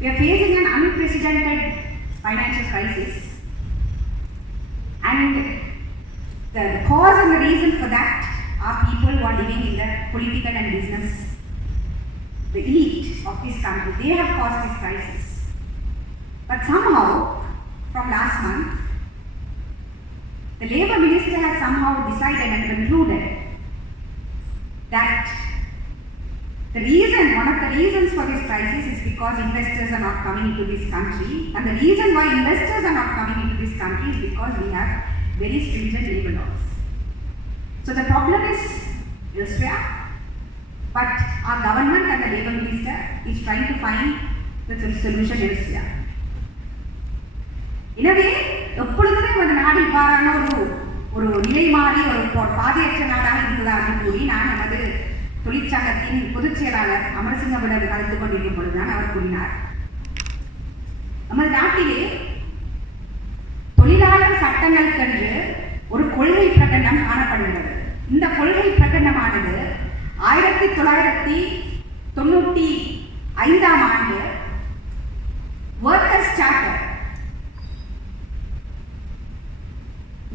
We are facing an unprecedented financial crisis, and the cause and the reason for that are people who are living in the political and business, the elite of this country. They have caused this crisis. But somehow, from last month, the Labour Minister has somehow decided and concluded that one of the reasons for this crisis is because investors are not coming into this country, and the reason why investors are not coming into this country is because we have very stringent labour laws. So the problem is elsewhere, but our government and the Labour Minister is trying to find the solution elsewhere. எனவே எப்பொழுதுமே ஒரு நாடு இவ்வாறான ஒரு நிலை மாறி ஒரு பாதையற்ற நாடாக இருந்ததாக கூறி நான் நமது தொழிற்சங்கத்தின் பொதுச் செயலாளர் அமரசிங்கவிடம் கலந்து கொண்டிருக்கும் பொழுதுதான் அவர் கூறினார், நமது நாட்டிலே தொழிலாளர் சட்டங்களுக்கென்று ஒரு கொள்கை பிரகடனம் காணப்படுகிறது. இந்த கொள்கை பிரகடனமானது 1995 ஆண்டு workers charter,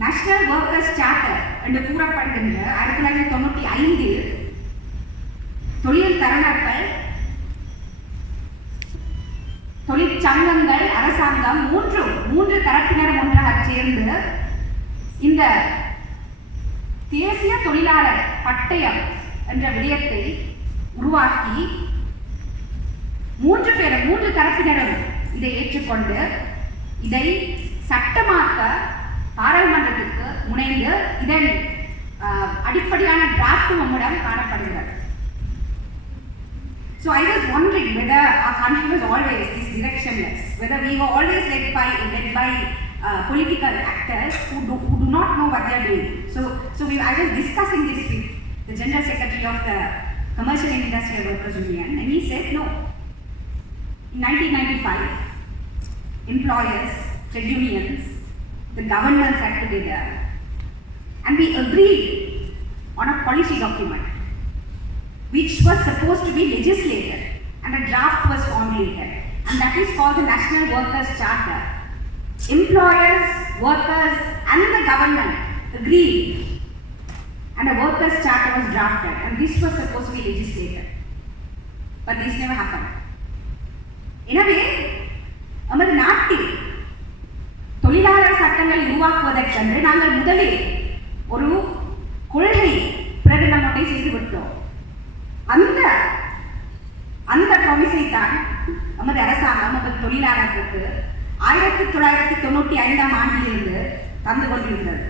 national workers charter என்று கூறப்படுகின்ற 1995 தொழில் தரகர்கள், தொழிற்சங்கங்கள், அரசாங்கம் மூன்று தரப்பினரும் ஒன்றாக சேர்ந்து இந்த தேசிய தொழிலாளர் பட்டயம் என்ற விடயத்தை உருவாக்கி மூன்று தரப்பினரும் இதை ஏற்றுக்கொண்டு இதை சட்டமாக்க பாராளுமன்றத்திற்கு முனைந்து இதன் அடிப்படையான டிராஃப்ட் நம்மிடம் காணப்படுகிறது. So I was wondering whether our country was always this directionless, whether we were always led by political actors who do not know what they are doing. So I was discussing this with the General Secretary of the Commercial and Industrial Workers Union, and he said no. In 1995, employers, trade unions, the government sat together, and we agreed on a policy document which was supposed to be legislated, and a draft was formulated, and that is called the National Workers Charter. Employers, workers and the government agreed, and a workers charter was drafted, and this was supposed to be legislated, but this never happened. எனவே நமது நாட்டில் தொழிலாளர் சட்டங்களை உருவாக்குவதற்கென்று நாங்கள் முதலில் ஒரு கொள்கை பிரகடனத்தை செய்துவிட்டோம். அந்த ப்ராமிஸை தான் நமது அரசாங்கம் நமது தொழிலாளர்களுக்கு 1995 ஆண்டிலிருந்து தந்து கொண்டிருந்தது.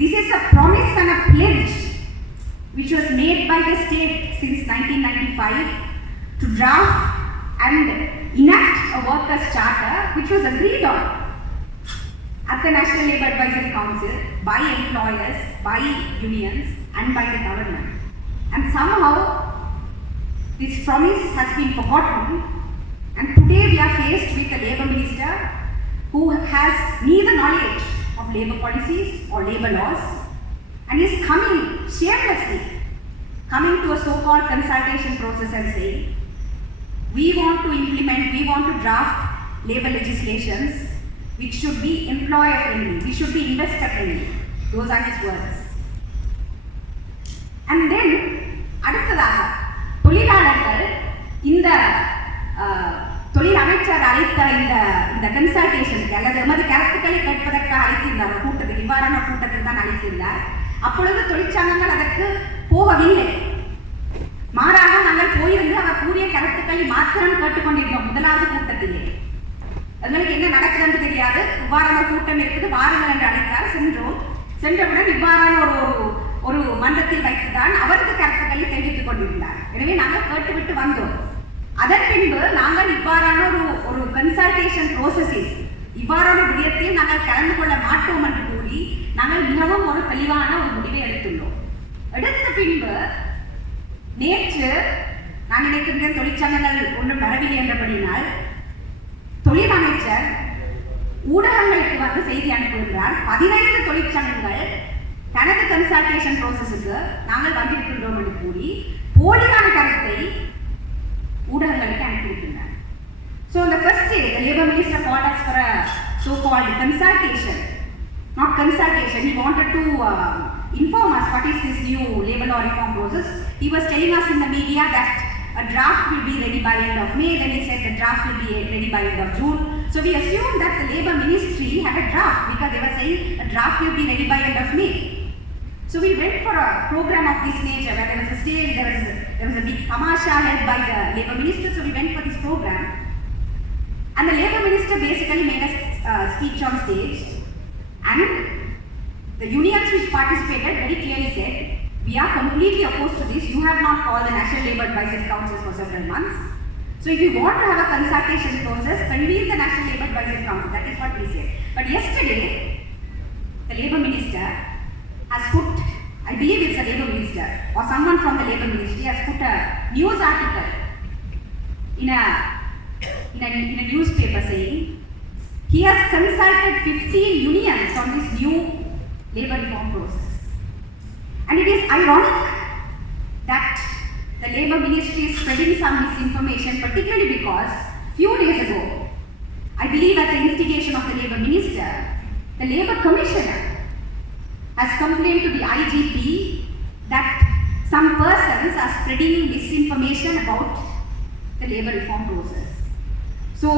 This is a promise and a pledge which was made by the state since 1995 to draft and enact a workers' charter which was agreed on at the National Labour Advisory Council by employers, by unions and by the government. And somehow this promise has been forgotten, and today we are faced with a Labour Minister who has neither knowledge of labour policies or labour laws, and is shamelessly coming to a so-called consultation process and saying, we want to draft labour legislations which should be employer friendly, we should be investor friendly. Those are his words. And then அடுத்ததாக தொழிலாளர்கள் இந்த தொழில் அமைச்சர் அழைத்த இந்த கன்சல்டேஷனுக்கு அல்லது எமது கருத்துக்களை கேட்பதற்காக அழைத்திருந்தார் கூட்டத்தில், இவ்வாறான கூட்டத்தில் தான் அழைத்திருந்தார். அப்பொழுது தொழிற்சங்கங்கள் அதற்கு போகவில்லை. மாறாக நாங்கள் போயிருந்து அவர் கூறிய கருத்துக்களை மாத்திரம் கேட்டுக்கொண்டிருக்கிறோம். முதலாவது கூட்டத்திலே எங்களுக்கு என்ன நடக்குதுன்னு தெரியாது, இவ்வாறான கூட்டம் இருக்குது, வாருங்கள் என்று அழைத்தார். சென்றவுடன் இவ்வாறான ஒரு மன்றத்தில் வைத்துதான் அவரது கருத்துக்களை தெரிவித்துக் கொண்டிருந்தார். எனவே நாங்கள் கேட்டுவிட்டு வந்தோம். அதன் பின்பு நாங்கள் இவ்வாறான ஒரு கன்சல்டேஷன் ப்ரோசஸில் இவ்வாறான விடயத்தில் நாங்கள் கலந்து கொள்ள மாட்டோம் என்று கூறி நாங்கள் மிகவும் ஒரு தெளிவான ஒரு முடிவை எடுத்துள்ளோம். எடுத்த பின்பு நேற்று நான் நினைக்கின்றேன் தொழிற்சங்கங்கள் ஒன்றும் வரவில்லை என்றபடினால் தொழில் அமைச்சர் ஊடகங்களுக்கு செய்தி அனுப்புகின்றார். 15 தொழிற்சங்கங்கள் தனது கன்சல்டேஷன் ப்ரோசஸுக்கு நாங்கள் வந்திருக்கின்றோம் என்று கூறி போலியான கருத்தை ஊடகங்களுக்கு அனுப்பியிருக்கின்றனர். ஸோ அந்த Minister called us for a so-called consultation. Not consultation, he wanted to inform us what is this new labor law reform process. He was telling us in the media that a draft will be ready by end of May, then he said the draft will be ready by end of June. So we assumed that the Labour Ministry had a draft because they were saying a draft will be ready by end of May. So we went for a program of this nature where there was a stage, there was a big tamasha held by the Labour Minister, so we went for this program. And the Labour Minister basically made a speech on stage, and the unions which participated very clearly said, we are completely opposed to this. You have not called the National Labour Advisory Council for several months. So if you want to have a consultation process, convene the National Labour Advisory Council. That is what we said. But yesterday, the Labour Minister has put, I believe it's a Labour Minister or someone from the Labour Ministry has put a news article in a newspaper saying he has consulted 15 unions on this new labour reform process. And it is ironic that the Labour Ministry is spreading some misinformation, particularly because few days ago, I believe at the instigation of the Labour Minister, the Labour Commissioner has complained to the IGP that some persons are spreading misinformation about the labour reform process. So,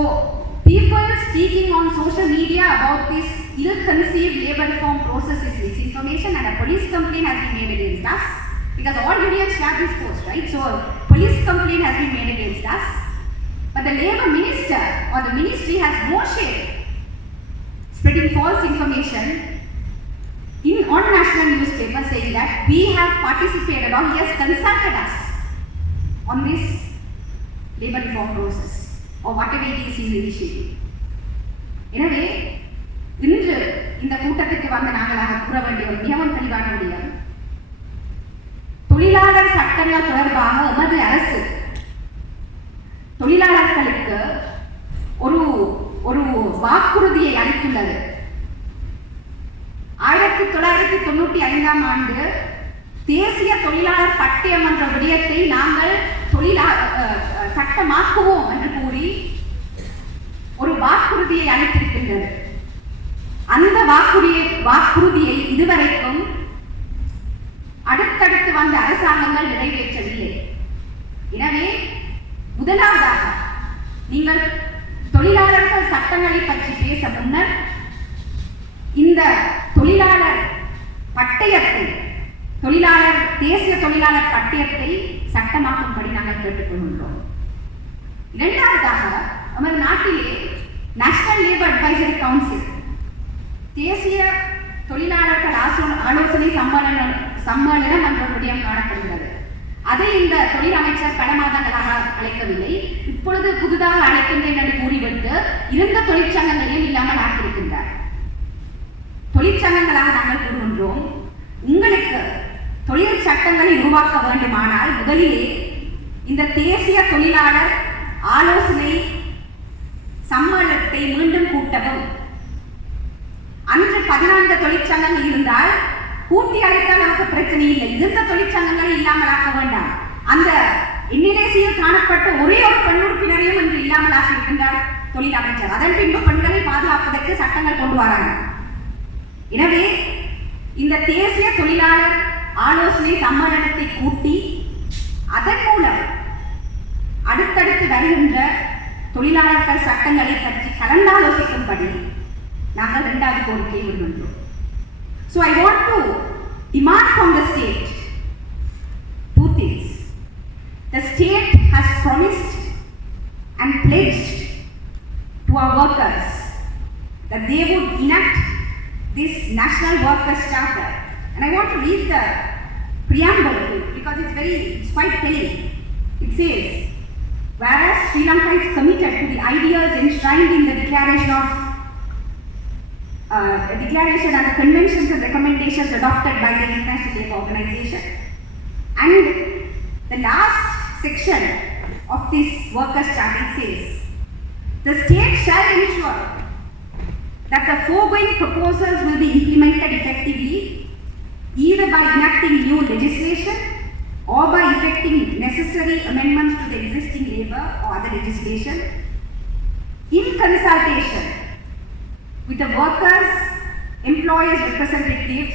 people speaking on social media about this ill-conceived labour reform process is misinformation, and a police complaint has been made against us because all unions share this post, right? So, police complaint has been made against us, but the Labour Minister or the Ministry has no shame spreading false information on national newspapers saying that we have participated or he has consulted us on this labour reform process or whatever it is he is initiating. எனவே இன்று இந்த கூட்டத்துக்கு வந்த நாங்களாக கூற வேண்டிய ஒரு மிகவும் தெளிவான விடயம், தொழிலாளர் சட்டங்கள் தொடர்பாக எமது அரசு தொழிலாளர்களுக்கு ஒரு ஒரு வாக்குறுதியை அளித்துள்ளது. 1995ஆம் ஆண்டு தேசிய தொழிலாளர் பட்டயம் என்ற விடயத்தை நாங்கள் சட்டமாக்குவோம் என்று கூறி ஒரு வாக்குறுதியை அளித்திருக்கின்றது. அந்த வாக்குறுதியை இதுவரைக்கும் அடுத்தடுத்து வந்த அரசாங்கங்கள் நிறைவேற்றவில்லை. எனவே முதலாவதாக நீங்கள் தொழிலாளர்கள் சட்டங்களை பற்றி பேச முன்னர் இந்த தொழிலாளர் பட்டயத்தை தேசிய தொழிலாளர் பட்டயத்தை சட்டமாக்கும்படி நாங்கள் கேட்டுக்கொள்கின்றோம். இரண்டாவதாக நமது நாட்டிலே நேஷனல் லேபர் அட்வைசரி கவுன்சில் தேசிய தொழிலாளர்கள் ஆலோசனை சம்மேளனம் என்ற விடயம் காணப்படுகிறது. அதை இந்த தொழில் அமைச்சர் பல மாதங்களாக அழைக்கவில்லை. இப்பொழுது புதிதாக அழைக்கின்றேன் என்று கூறிவிட்டு இருந்த தொழிற்சங்கங்களையும் இல்லாமல் ஆக்கியிருக்கின்றார். தொழிற்சங்கங்களாக நாங்கள் கூறுகின்றோம், உங்களுக்கு தொழில் சட்டங்களை உருவாக்க வேண்டுமானால் முதலிலே இந்த தேசிய தொழிலாளர் ஆலோசனை சம்மேளனத்தை மீண்டும் கூட்டவும். அன்று 14 தொழிற்சங்கங்கள் இருந்தால் கூட்டி அழைத்தால் நமக்கு பிரச்சனை இல்லை. இருந்த தொழிற்சங்கங்களை இல்லாமல் ஆக்க வேண்டாம். அந்த என்எல்ஏசியில் காணப்பட்ட ஒரே ஒரு பெண் உறுப்பினரையும் இன்று இல்லாமல் ஆக்கியிருக்கின்றார் தொழில் அமைச்சர். அதன் பின்பு பெண்களை பாதுகாப்பதற்கு சட்டங்கள் கொண்டு வராங்க. எனவே இந்த தேசிய தொழிலாளர் ஆலோசனை சம்மேளனத்தை கூட்டி அதன் மூலம் அடுத்தடுத்து வருகின்ற தொழிலாளர்கள் சட்டங்களை பற்றி கலந்தாலோசிக்கும்படி நாங்கள் இரண்டாவது கோரிக்கையை விடுகின்றோம். So I want to demand from the state two things. The state has promised and pledged to our workers that they would enact this National Workers' Charter. And I want to read the preamble because it's quite telling. It says, whereas Sri Lanka is committed to the ideas enshrined in the declaration and the conventions and recommendations adopted by the International Labour Organization, and the last section of this Workers' Charter says, the state shall ensure that the foregoing proposals will be implemented effectively either by enacting new legislation or by effecting necessary amendments to the existing labour or other legislation, in consultation with the workers, employers representatives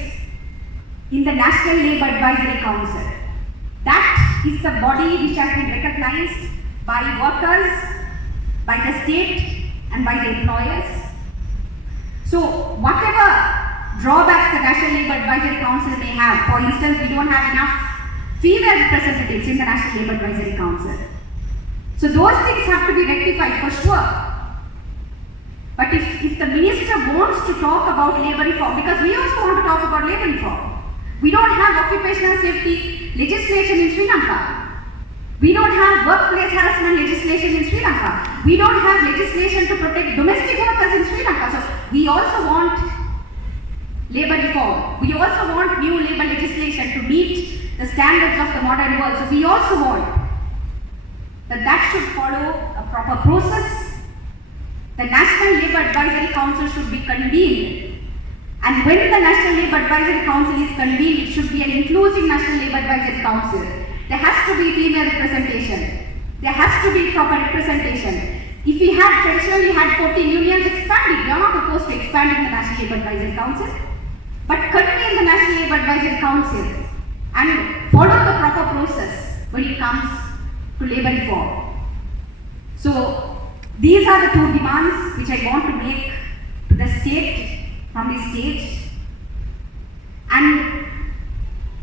in the National Labour Advisory Council. That is the body which has been recognized by workers, by the state and by the employers. So whatever drawbacks the National Labour Advisory Council may have, for instance, we don't have enough female representatives in the National Labour Advisory Council. So those things have to be rectified for sure. But if the minister wants to talk about labour reform, because we also want to talk about labour reform, we don't have occupational safety legislation in Sri Lanka. We don't have workplace harassment legislation in Sri Lanka. We don't have legislation to protect domestic workers in Sri Lanka. So we also want labour reform. We also want new labour legislation to meet the standards of the modern world. So we also want that should follow a proper process. The National Labour Advisory Council should be convened. And when the National Labour Advisory Council is convened, it should be an inclusive National Labour Advisory Council. There has to be female representation. There has to be proper representation. If we had traditionally had 14 unions, expand it. We are not opposed to expanding the National Labour Advisory Council. But convene the National Labour Advisory Council and follow the proper process when it comes to labour reform. So these are the two demands which I want to make to the state from this stage. And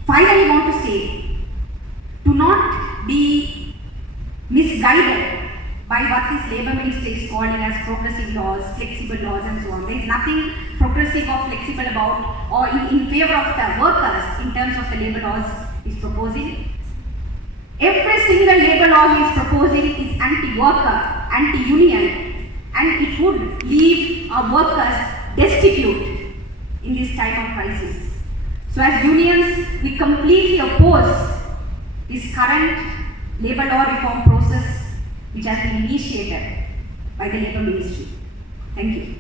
finally want to say, do not be misguided by what this labour minister is calling as progressive laws, flexible laws and so on. There is nothing progressive or flexible about or in favour of the workers in terms of the labour laws is proposing. Every single labour law he is proposing is anti-worker, anti-union, and it would leave our workers destitute in this time of crisis. So as unions, we completely oppose this current labour law reform process which has been initiated by the Labour Ministry. Thank you.